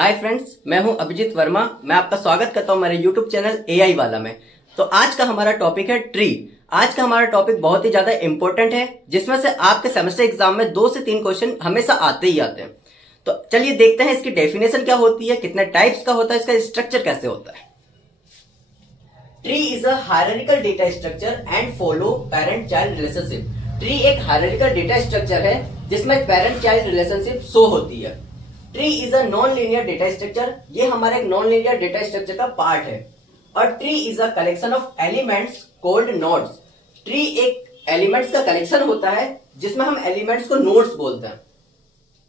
Hi friends, मैं हूं अभिजीत वर्मा। मैं आपका स्वागत करता हूं हमारे यूट्यूब चैनल एआई वाला में। तो आज का हमारा टॉपिक है ट्री। आज का हमारा टॉपिक बहुत ही ज्यादा इंपॉर्टेंट है, जिसमें से आपके सेमेस्टर एग्जाम में 2 से 3 क्वेश्चन हमेशा आते ही आते हैं। तो चलिए देखते हैं इसकी डेफिनेशन क्या होती है, कितने टाइप्स का होता है, इसका स्ट्रक्चर कैसे होता है। Tree is a hierarchical data structure and follow parent child relationship. Tree एक हायरार्किकल डेटा स्ट्रक्चर है जिसमें पेरेंट चाइल्ड रिलेशनशिप शो होती है। Tree is a non linear data structure. ये हमारा एक नॉन लीनियर डेटा स्ट्रक्चर का पार्ट है। और tree is a collection of elements called nodes. Tree एक एलिमेंट्स का कलेक्शन होता है जिसमें हम एलिमेंट्स को नोड्स बोलते हैं।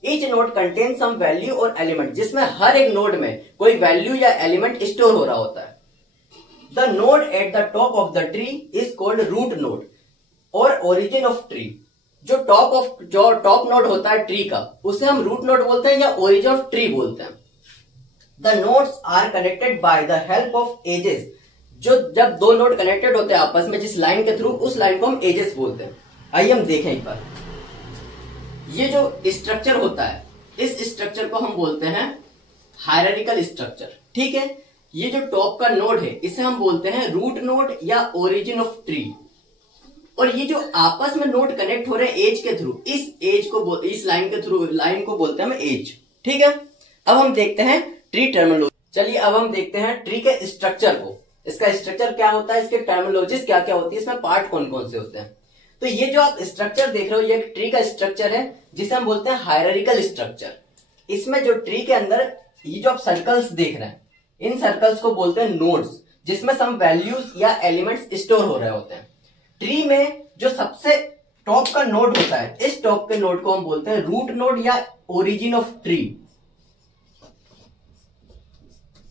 Each node contain some value और एलिमेंट, जिसमें हर एक नोड में कोई वैल्यू या एलिमेंट स्टोर हो रहा होता है। The node at the top of the tree is called root node और ओरिजिन ऑफ ट्री। जो टॉप नोड होता है ट्री का, उसे हम रूट नोड बोलते हैं या ओरिजिन ऑफ ट्री बोलते हैं। The nodes are connected by the help of edges. जो जब 2 नोड कनेक्टेड होते हैं आपस में जिस लाइन के थ्रू, उस लाइन को हम एजेस बोलते हैं। आइए हम देखें एक बार। ये जो स्ट्रक्चर होता है, इस स्ट्रक्चर को हम बोलते हैं हायरार्किकल स्ट्रक्चर। ठीक है, ये जो टॉप का नोड है इसे हम बोलते हैं रूट नोड या ओरिजिन ऑफ ट्री। और ये जो आपस में नोड कनेक्ट हो रहे हैं एज के थ्रू, इस लाइन के थ्रू, लाइन को बोलते हैं हम एज। ठीक है, अब हम देखते हैं ट्री टर्मिनोलॉजी। चलिए अब हम देखते हैं ट्री के स्ट्रक्चर को। इसका स्ट्रक्चर क्या होता है, इसके टर्मिनोलॉजीज क्या क्या होती है, इसमें पार्ट कौन कौन से होते हैं। तो ये जो आप स्ट्रक्चर देख रहे हो, ये ट्री का स्ट्रक्चर है जिसे हम बोलते हैं हायरार्किकल स्ट्रक्चर। इसमें जो ट्री के अंदर ये जो आप सर्कल्स देख रहे हैं, इन सर्कल्स को बोलते हैं नोड्स, जिसमें सम वैल्यूज या एलिमेंट्स स्टोर हो रहे होते हैं। ट्री में जो सबसे टॉप का नोड होता है, इस टॉप के नोड को हम बोलते हैं रूट नोड या ओरिजिन ऑफ ट्री।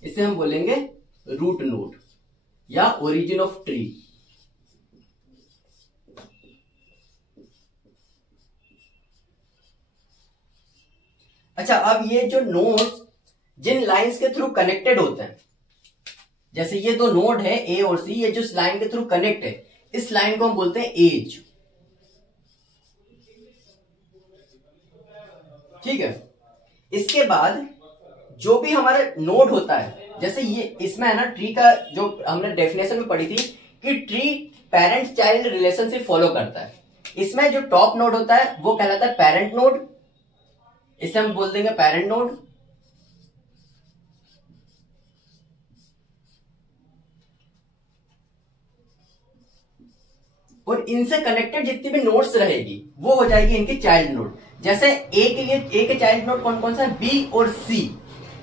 इसे हम बोलेंगे रूट नोड या ओरिजिन ऑफ ट्री। अच्छा, अब ये जो नोड्स जिन लाइंस के थ्रू कनेक्टेड होते हैं, जैसे ये 2 नोड है ए और सी, ये जो लाइन के थ्रू कनेक्ट है, इस लाइन को हम बोलते हैं एज। ठीक है, इसके बाद जो भी हमारा नोड होता है, जैसे ये इसमें है ना, ट्री का जो हमने डेफिनेशन में पढ़ी थी कि tree parent child relationship follow करता है। इसमें जो टॉप नोड होता है वो कहलाता है पेरेंट नोड, इसे हम बोल देंगे पेरेंट नोड। और इनसे कनेक्टेड जितनी भी नोड्स रहेगी वो हो जाएगी इनकी चाइल्ड नोड। जैसे ए के लिए ए के चाइल्ड नोड कौन कौन सा है, बी और सी।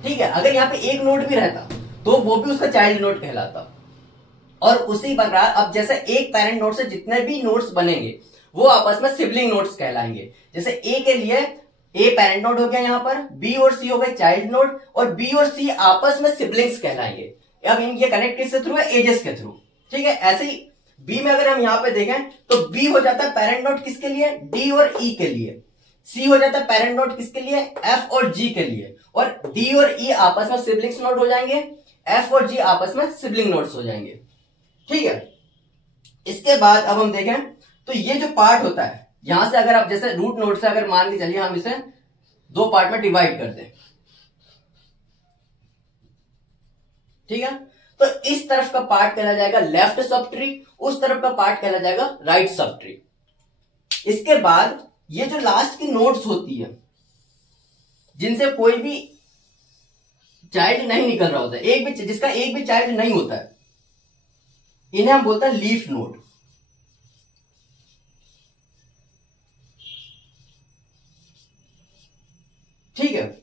ठीक है, अगर यहाँ पे एक नोड भी रहता तो वो भी उसका चाइल्ड नोड कहलाता। और उसी प्रकार अब जैसे एक पेरेंट नोड से जितने भी नोड्स बनेंगे वो आपस में सिबलिंग नोड्स कहलाएंगे। जैसे ए के लिए ए पेरेंट नोड हो गया, यहाँ पर बी और सी हो गए चाइल्ड नोड, और बी और सी आपस में सिबलिंग्स कहलाएंगे। अब ये कनेक्ट किससे थ्रू है, एजेस के थ्रू। ठीक है, ऐसे ही बी में अगर हम यहां पे देखें तो बी हो जाता है पेरेंट नोड किसके लिए, डी और ई के लिए। सी हो जाता है पेरेंट नोड किसके लिए, एफ और जी के लिए। और डी और ई आपस में सिबलिंग्स नोड हो जाएंगे, एफ और जी आपस में सिबलिंग नोड्स हो जाएंगे। ठीक है, इसके बाद अब हम देखें तो ये जो पार्ट होता है, यहां से अगर आप जैसे रूट नोड से अगर मान के चलिए हम इसे 2 पार्ट में डिवाइड कर दें। ठीक है, तो इस तरफ का पार्ट कहला जाएगा लेफ्ट सब ट्री, उस तरफ का पार्ट कहला जाएगा राइट सब ट्री। इसके बाद ये जो लास्ट की नोड्स होती है जिनसे कोई भी चाइल्ड नहीं निकल रहा होता है, जिसका एक भी चाइल्ड नहीं होता है, इन्हें हम बोलते हैं लीफ नोड। ठीक है,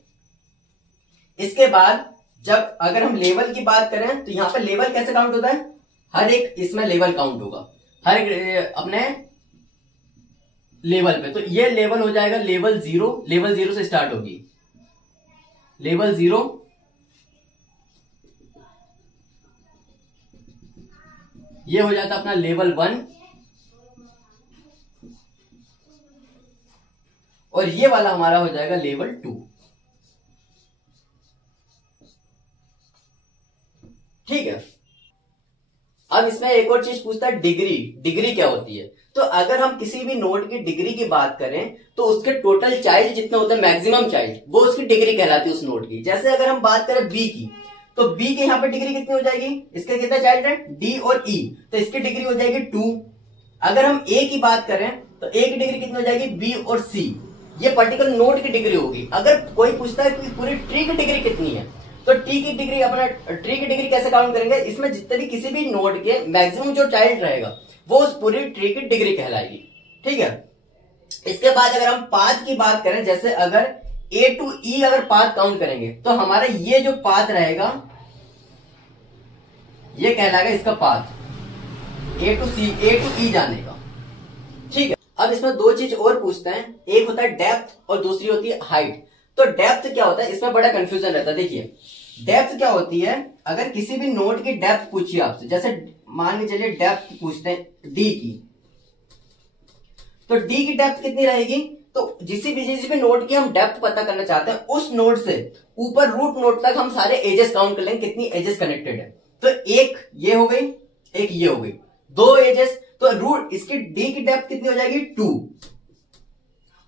इसके बाद जब अगर हम लेवल की बात करें तो यहां पर लेवल कैसे काउंट होता है, हर एक इसमें लेवल काउंट होगा हर एक अपने लेवल पे। तो ये लेवल हो जाएगा लेवल 0, लेवल 0 से स्टार्ट होगी लेवल 0, ये हो जाता अपना लेवल 1, और ये वाला हमारा हो जाएगा लेवल 2। ठीक है, अब इसमें एक और चीज पूछता है, डिग्री। डिग्री क्या होती है? तो अगर हम किसी भी नोड की डिग्री की बात करें तो उसके टोटल चाइल्ड जितना होता है, मैक्सिमम चाइल्ड, वो उसकी डिग्री कहलाती है उस नोड की। जैसे अगर हम बात करें बी की, तो बी के यहाँ पे डिग्री कितनी हो जाएगी? इसके कितना चाइल्ड है? डी और ई, तो इसकी डिग्री हो जाएगी 2। अगर हम ए की बात करें तो ए की डिग्री कितनी हो जाएगी? बी और सी, ये पर्टिकुलर नोड की डिग्री होगी। अगर कोई पूछता है कि पूरी ट्री की डिग्री कितनी है, तो ट्री की डिग्री, अपना ट्री की डिग्री कैसे काउंट करेंगे? इसमें जितने भी किसी भी नोड के मैक्सिमम जो चाइल्ड रहेगा वो उस पूरी ट्री की डिग्री कहलाएगी। ठीक है। इसके बाद अगर हम पाथ की बात करें, जैसे अगर ए टू ई अगर पाथ काउंट करेंगे तो हमारा ये जो पाथ रहेगा ये कहलाएगा इसका path, A to C, A to E जाने का। ठीक है। अब इसमें दो चीज और पूछते हैं, एक होता है डेप्थ और दूसरी होती है हाइट। तो डेप्थ क्या होता है, इसमें बड़ा कंफ्यूजन रहता है। देखिए डेप्थ क्या होती है, अगर किसी भी नोड की डेप्थ पूछिए आपसे, जैसे मान के चलिए डेप्थ पूछते हैं डी की, तो डी की डेप्थ कितनी रहेगी? तो जिस भी नोड की हम डेप्थ पता करना चाहते हैं, उस नोड से ऊपर रूट नोड तक हम सारे एजेस काउंट कर लेंगे, कितनी एजेस कनेक्टेड है। तो एक ये हो गई, एक ये हो गई, 2 एजेस। तो रूट इसकी डी की डेप्थ कितनी हो जाएगी? 2।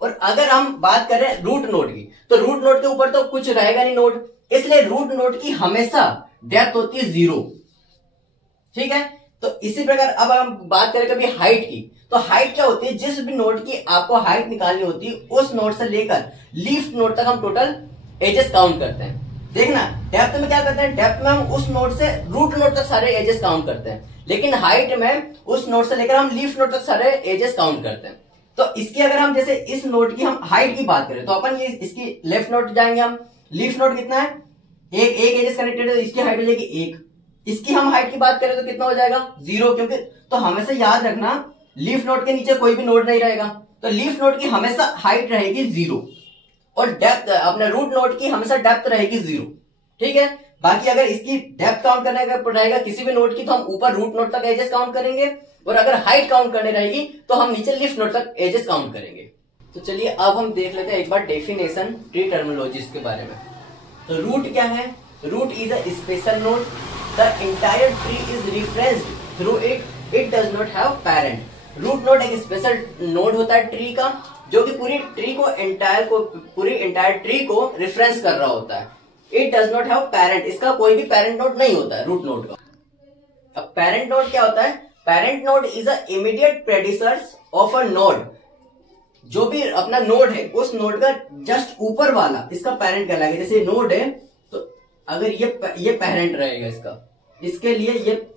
और अगर हम बात करें रूट नोड की, तो रूट नोड के ऊपर तो कुछ रहेगा नहीं नोड, इसलिए रूट नोड की हमेशा डेप्थ होती है 0। ठीक है। तो इसी प्रकार अब हम बात करें कभी हाइट की, तो हाइट क्या होती है? जिस भी नोड की आपको हाइट निकालनी होती है, उस नोड से लेकर लीफ नोड तक हम टोटल एजेस काउंट करते हैं। देखना डेप्थ में क्या करते हैं, डेप्थ में हम उस नोड से रूट नोड तक सारे एजेस काउंट करते हैं, लेकिन हाइट में उस नोड से लेकर हम लीफ नोड तक सारे एजेस काउंट करते हैं। तो इसकी अगर हम जैसे इस नोड की हम हाइट की बात करें, तो अपन ये इसकी लेफ्ट नोड जाएंगे हम, लीफ नोड कितना है? एक एजेस कनेक्टेड है, तो इसकी हाइट हो जाएगी 1। इसकी हम हाइट की बात करें तो कितना हो जाएगा? 0, क्योंकि तो हमेशा याद रखना लीफ नोड के नीचे कोई भी नोड नहीं रहेगा, तो लीफ नोड की हमेशा हाइट रहेगी 0 और डेप्थ अपने रूट नोड की हमेशा डेप्थ रहेगी 0। ठीक है। बाकी अगर इसकी डेप्थ काउंट करने का रहेगा किसी भी नोड की, तो हम ऊपर रूट नोड तक एजेस काउंट करेंगे, और अगर हाइट काउंट करनी रहेगी तो हम नीचे लीफ नोड तक एजेस काउंट करेंगे। तो चलिए अब हम देख लेते हैं एक बार डेफिनेशन ट्री टर्मिनोलॉजीज के बारे में। तो रूट क्या है? Root is a special node, the entire tree is referenced through it, it does not have parent. Root node एक स्पेशल नोड होता है ट्री का, जो कि पूरी ट्री को पूरी एंटायर ट्री को रेफरेंस कर रहा होता है। It does not have parent, इसका कोई भी पेरेंट नोड नहीं होता है रूट नोड का। अब पेरेंट नोड क्या होता है? Parent node is a immediate प्रेडिसर ऑफ अ नोड। जो भी अपना नोड है उस नोड का जस्ट ऊपर वाला इसका पेरेंट कहलाएगा। जैसे नोड है तो अगर ये पेरेंट रहेगा इसका, इसके लिए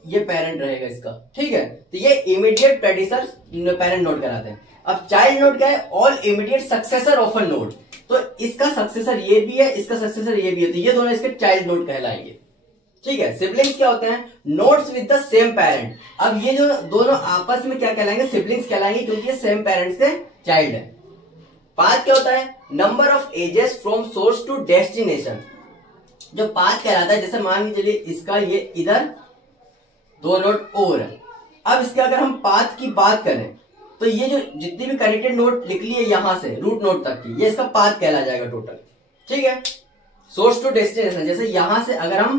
ये पेरेंट रहेगा इसका। ठीक है। तो ये इमीडिएट प्रेडिसर पेरेंट नोड कहलाते हैं। अब चाइल्ड नोड क्या है? All immediate successor of a node. तो इसका सक्सेसर ये भी है, इसका सक्सेसर ये भी है, तो ये दोनों इसके चाइल्ड नोड कहलाएंगे। ठीक है। सिबलिंग्स क्या होते हैं? Nodes with the same parent. अब ये जो दोनों आपस में क्या कहलाएंगे? सिबलिंग्स कहलाएंगे, क्योंकि ये सेम पेरेंट्स से चाइल्ड है। पाथ क्या होता है? Number of edges from source to destination. जो पाथ कहलाता है, जैसे मान के चलिए इसका ये इधर 2 नोड और है। अब इसके अगर हम पाथ की बात करें तो ये जो जितनी भी कनेक्टेड नोड निकली है यहां से रूट नोड तक की, ये इसका पाथ कहला जाएगा टोटल। ठीक है। सोर्स टू डेस्टिनेशन, जैसे यहां से अगर हम,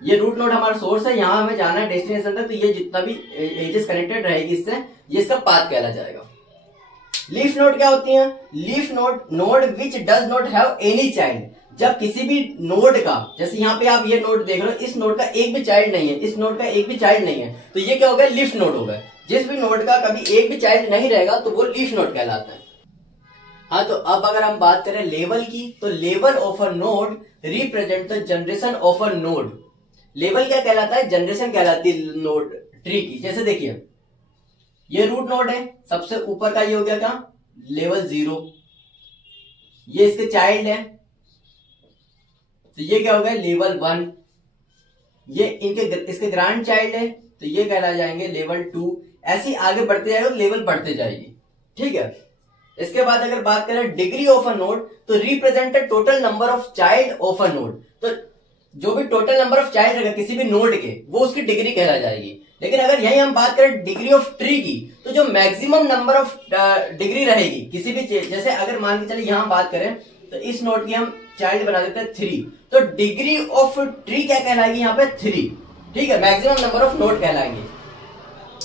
ये रूट नोड हमारा सोर्स है, यहां हमें जाना है डेस्टिनेशन तक, तो ये जितना भी एजेस कनेक्टेड रहेगी इससे, ये इसका पाथ कहला जाएगा। लीफ नोड क्या होती है? Leaf node which does not have any child. जब किसी भी नोड का, जैसे यहाँ पे आप ये नोड देख रहे हो, इस नोड का एक भी चाइल्ड नहीं है, इस नोड का एक भी चाइल्ड नहीं है, तो ये क्या हो गया? लीफ नोड हो गया। जिस भी नोड का कभी एक भी चाइल्ड नहीं रहेगा तो वो लीफ नोड कहलाता है। हाँ, तो अब अगर हम बात करें लेवल की, तो level of a node represent the generation of a node. Level क्या कहलाता है? जनरेशन कहलाती है नोड ट्री की। जैसे देखिए ये रूट नोड है, सबसे ऊपर का ये हो गया क्या? लेवल 0। ये इसके चाइल्ड है, तो ये क्या हो गया? लेवल 1। ये इसके ग्रैंड चाइल्ड है, तो ये कहला जाएंगे लेवल 2। ऐसे ही आगे बढ़ते जाएगा तो लेवल बढ़ते जाएगी। ठीक है। इसके बाद अगर बात करें डिग्री ऑफ अ नोड, तो represent total number of child of a node. तो जो भी टोटल नंबर ऑफ चाइल्ड रहेगा किसी भी नोड के, वो उसकी डिग्री कहला जाएगी। लेकिन अगर यही हम बात करें डिग्री ऑफ ट्री की, तो जो मैक्सिमम नंबर ऑफ डिग्री रहेगी किसी भी, जैसे अगर मान के चलिए यहां बात करें तो इस नोड की हम चाइल्ड बना देते हैं 3, तो डिग्री ऑफ ट्री क्या कहलाएगी? यहाँ पे 3। ठीक है। मैक्सिमम नंबर ऑफ नोड कहलाएंगे।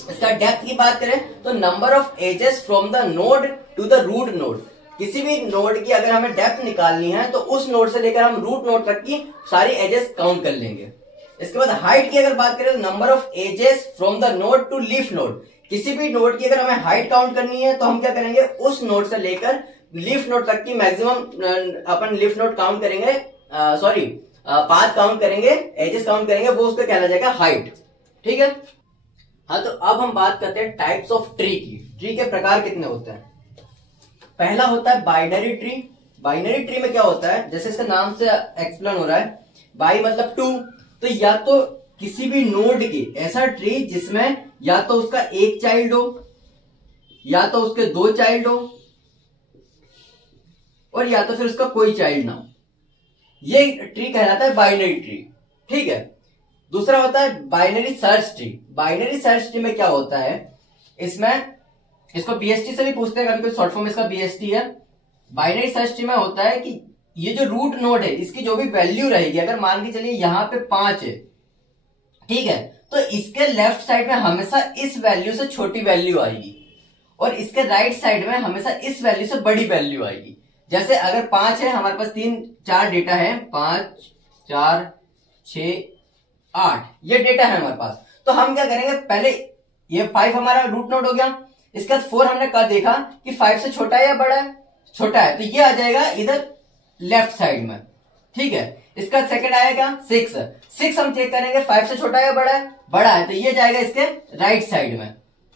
इसका डेप्थ की बात करें तो number of edges from the node to the root node. किसी भी नोड की अगर हमें डेप्थ निकालनी है तो उस नोड से लेकर हम रूट नोड तक की सारी एजेस काउंट कर लेंगे। इसके बाद हाइट की अगर बात करें तो number of edges from the node to leaf node. किसी भी नोड की अगर हमें हाइट काउंट करनी है तो हम क्या करेंगे, उस नोड से लेकर लीफ नोड तक की मैक्सिमम अपन लीफ नोड काउंट करेंगे, पाथ काउंट करेंगे, एजेस काउंट करेंगे, वो उसका कहला जाएगा हाइट। ठीक है। हाँ, तो अब हम बात करते हैं टाइप्स ऑफ ट्री की। ट्री के प्रकार कितने होते हैं। पहला होता है बाइनरी ट्री। बाइनरी ट्री में क्या होता है, जैसे इसका नाम से एक्सप्लेन हो रहा है, बाई मतलब टू, तो या तो किसी भी नोड की ऐसा ट्री जिसमें या तो उसका एक चाइल्ड हो या तो उसके दो चाइल्ड हो और या तो फिर उसका कोई चाइल्ड ना हो, ये ट्री कहलाता है बाइनरी ट्री। ठीक है। दूसरा होता है binary search tree. Binary search tree में क्या होता है, इसमें इसको बीएसटी से भी पूछते हैं, कभी शॉर्ट फॉर्म इसका बीएसटी है। बाइनरी सर्च ट्री में होता है कि ये जो रूट नोड है इसकी जो भी वैल्यू रहेगी, अगर मान के चलिए यहां पे 5 है, ठीक है, तो इसके लेफ्ट साइड में हमेशा इस वैल्यू से छोटी वैल्यू आएगी और इसके राइट साइड में हमेशा इस वैल्यू से बड़ी वैल्यू आएगी। जैसे अगर 5 है, हमारे पास 4 डेटा है, 5, 4, 6, 8 ये डेटा है हमारे पास, तो हम क्या करेंगे, पहले ये 5 हमारा रूट नोड हो गया, इसके बाद 4 हमने कहा देखा कि 5 से छोटा है या बड़ा है, छोटा है, तो ये आ जाएगा इधर लेफ्ट साइड में। ठीक है। इसका सेकंड आएगा 6 हम चेक करेंगे 5 से छोटा है या बड़ा है, बड़ा है, तो ये जाएगा इसके राइट साइड में।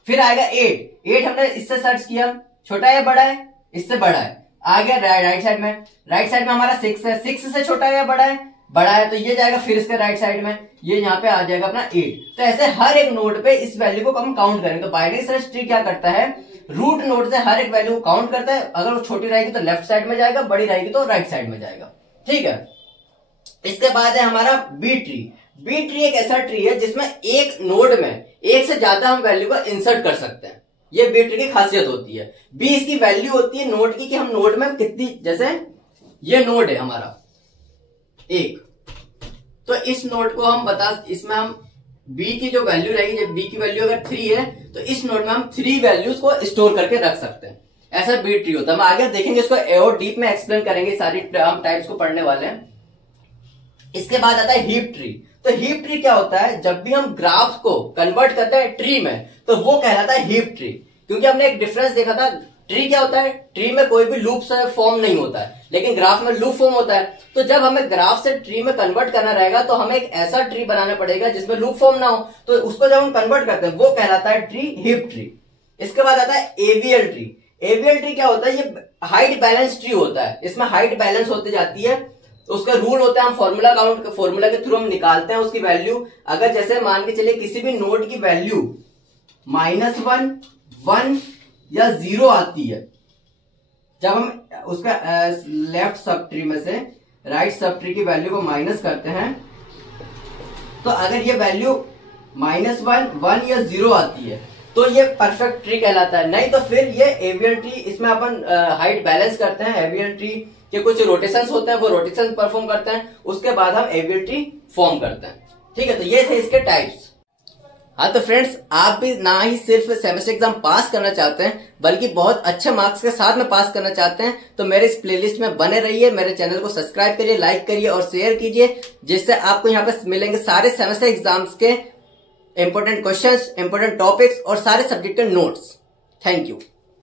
फिर आएगा 8 हमने इससे सर्च किया, छोटा है या बड़ा है, इससे बड़ा है, आ गया राइट साइड में। राइट साइड में हमारा 6 है, 6 से छोटा है या बड़ा है, बड़ा है, तो ये जाएगा फिर इसके राइट साइड में, ये यहाँ पे आ जाएगा अपना 8। तो ऐसे हर एक नोड पे इस वैल्यू को हम काउंट करेंगे। तो बाइनरी सर्च ट्री क्या करता है, रूट नोड से हर एक वैल्यू को काउंट करता है, अगर वो छोटी रहेगी तो लेफ्ट साइड में जाएगा, बड़ी रहेगी तो राइट साइड में जाएगा। ठीक है। इसके बाद है हमारा बी ट्री। बी ट्री एक ऐसा ट्री है जिसमें एक नोड में एक से ज्यादा हम वैल्यू को इंसर्ट कर सकते हैं, ये बी ट्री की खासियत होती है। बी इसकी वैल्यू होती है नोड की, कि हम नोड में कितनी, जैसे ये नोड है हमारा एक, तो इस नोड को हम इसमें हम बी की जो वैल्यू रहेगी, जब बी की वैल्यू अगर 3 है तो इस नोड में हम 3 वैल्यूज को स्टोर करके रख सकते हैं। ऐसा बी ट्री होता है। हम आगे देखेंगे, इसको और डीप में एक्सप्लेन करेंगे, सारी हम टाइप्स को पढ़ने वाले हैं। इसके बाद आता है हीप ट्री। तो हीप ट्री क्या होता है, जब भी हम ग्राफ को कन्वर्ट करते हैं ट्री में तो वो कहलाता है हीप ट्री, क्योंकि हमने एक डिफरेंस देखा था। ट्री क्या होता है, ट्री में कोई भी लूप से फॉर्म नहीं होता है, लेकिन ग्राफ में लूप फॉर्म होता है। तो जब हमें ग्राफ से ट्री में कन्वर्ट करना रहेगा तो हमें एक ऐसा ट्री बनाना पड़ेगा जिसमें लूप फॉर्म ना हो, तो उसको जब हम कन्वर्ट करते हैं वो कहलाता है ट्री, हीप ट्री। इसके बाद आता है एवीएल ट्री। एवीएल ट्री क्या होता है, ये हाइट बैलेंस ट्री होता है, इसमें हाइट बैलेंस होती जाती है, तो उसका रूल होता है, हम फॉर्मूला के थ्रू हम निकालते हैं उसकी वैल्यू। अगर जैसे मान के चलिए किसी भी नोड की वैल्यू -1, 1 या 0 आती है, जब हम उसका लेफ्ट सब ट्री में से राइट सब ट्री की वैल्यू को माइनस करते हैं, तो अगर ये वैल्यू -1, 1 या 0 आती है तो ये परफेक्ट ट्री कहलाता है। नहीं तो फिर ये एवीएल ट्री, इसमें अपन हाइट बैलेंस करते हैं, एवीएल ट्री के कुछ रोटेशंस होते हैं, वो रोटेशन परफॉर्म करते हैं, उसके बाद हम एवीएल ट्री फॉर्म करते हैं। ठीक है। तो ये थे इसके टाइप्स। हाँ, तो फ्रेंड्स, आप भी ना ही सिर्फ सेमेस्टर एग्जाम पास करना चाहते हैं बल्कि बहुत अच्छे मार्क्स के साथ में पास करना चाहते हैं, तो मेरे इस प्लेलिस्ट में बने रहिए, मेरे चैनल को सब्सक्राइब करिए, लाइक करिए और शेयर कीजिए, जिससे आपको यहाँ पे मिलेंगे सारे सेमेस्टर एग्जाम्स के इंपॉर्टेंट क्वेश्चंस, इंपॉर्टेंट टॉपिक्स और सारे सब्जेक्ट के नोट्स। Thank you.